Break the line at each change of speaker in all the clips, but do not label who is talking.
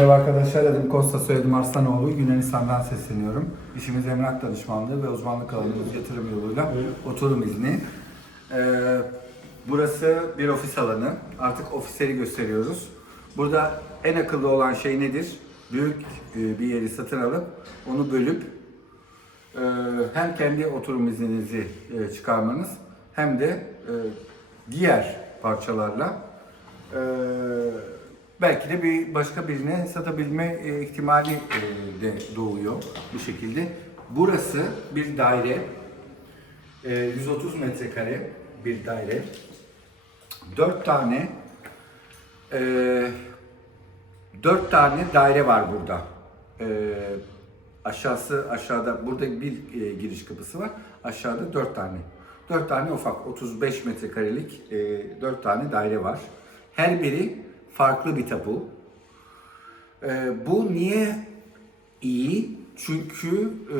Merhaba arkadaşlar, adım Kosta, soyadım Arslanoğlu. Yunanistan'dan sesleniyorum. İşimiz emlak danışmanlığı ve uzmanlık alanımız yatırım yoluyla oturum izni. Ee, burası bir ofis alanı. Artık ofisleri gösteriyoruz. Burada en akıllı olan şey nedir? Büyük e, bir yeri satın alıp onu bölüp e, hem kendi oturum izninizi e, çıkarmanız hem de diğer parçalarla belki de bir başka birine satabilme e, ihtimali e, de doğuyor bu şekilde. Burası bir daire. E, 130 metrekare bir daire. 4 tane e, 4 tane daire var burada. E, aşağısı aşağıda burada bir e, giriş kapısı var. Aşağıda 4 tane. 4 tane ufak 35 metrekarelik e, 4 tane daire var. Her biri farklı bir tapu. E, bu niye iyi? Çünkü e,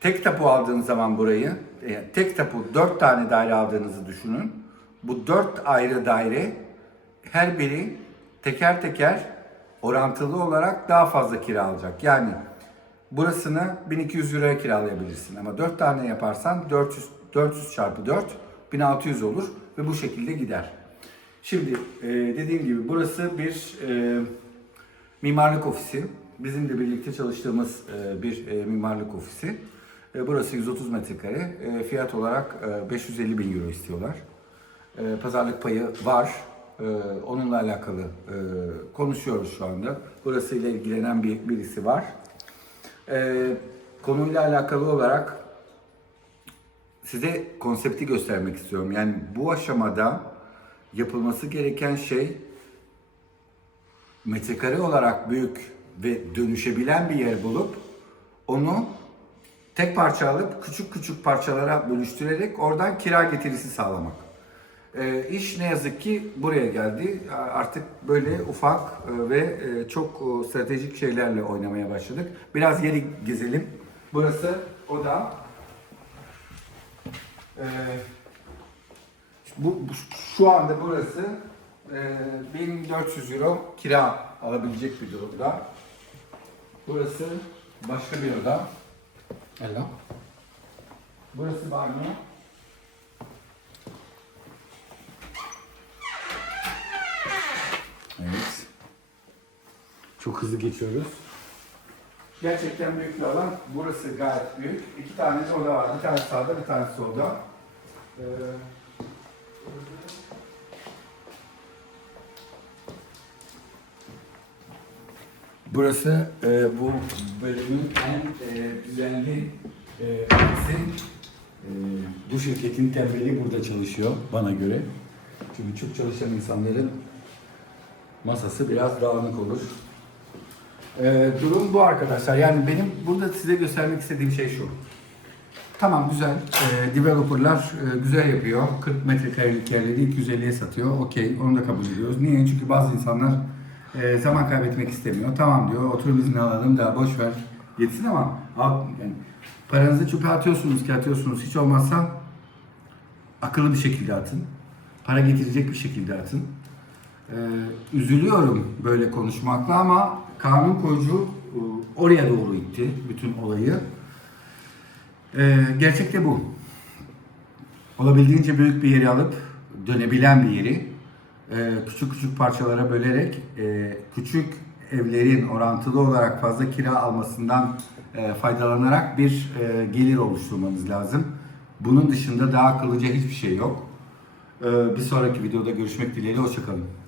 tek tapu aldığınız zaman burayı, e, tek tapu 4 tane daire aldığınızı düşünün. Bu 4 ayrı daire her biri teker teker orantılı olarak daha fazla kira alacak. Yani burasını 1200 euroya kiralayabilirsin ama 4 tane yaparsan 400 400 çarpı 4 1600 olur ve bu şekilde gider. Şimdi e, dediğim gibi burası bir e, mimarlık ofisi. Bizimle birlikte çalıştığımız e, bir e, mimarlık ofisi. E, burası 130 metrekare. E, fiyat olarak e, 550 bin euro istiyorlar. E, pazarlık payı var. E, onunla alakalı e, konuşuyoruz şu anda. Burası ile ilgilenen bir birisi var. E, konuyla alakalı olarak size konsepti göstermek istiyorum. Yani bu aşamada yapılması gereken şey metrekare olarak büyük ve dönüşebilen bir yer bulup onu tek parça alıp küçük küçük parçalara bölüştürerek oradan kira getirisi sağlamak. Ee, iş ne yazık ki buraya geldi. Artık böyle ufak e, ve e, çok e, stratejik şeylerle oynamaya başladık. Biraz yeri gezelim. Burası oda. Ee, bu, bu- şu anda burası e, 1400 euro kira alabilecek bir durumda. Burası başka bir oda. Hello. Burası banyo. Evet. Çok hızlı geçiyoruz. Gerçekten büyük bir alan. Burası gayet büyük. İki tane de oda var. Bir tanesi sağda, bir tanesi solda. Ee, Burası e, bu bölümün en e, düzenli e. E, bu şirketin tembeli burada çalışıyor bana göre. Çünkü çok çalışan insanların masası biraz dağınık olur. E, durum bu arkadaşlar. Yani benim burada size göstermek istediğim şey şu. Tamam güzel. E, developerlar e, güzel yapıyor. 40 metrekarelik yerleri 250'ye satıyor. Okey onu da kabul ediyoruz. Niye? Çünkü bazı insanlar e, zaman kaybetmek istemiyor. Tamam diyor oturum izni alalım da boş ver gitsin ama al, yani, paranızı çöpe atıyorsunuz ki atıyorsunuz. Hiç olmazsa akıllı bir şekilde atın. Para getirecek bir şekilde atın. Ee, üzülüyorum böyle konuşmakla ama kanun koyucu e, oraya doğru itti bütün olayı. Ee, gerçekte bu. Olabildiğince büyük bir yeri alıp dönebilen bir yeri küçük küçük parçalara bölerek e, küçük evlerin orantılı olarak fazla kira almasından e, faydalanarak bir e, gelir oluşturmanız lazım. Bunun dışında daha akıllıca hiçbir şey yok. Bir sonraki videoda görüşmek dileğiyle. Hoşçakalın.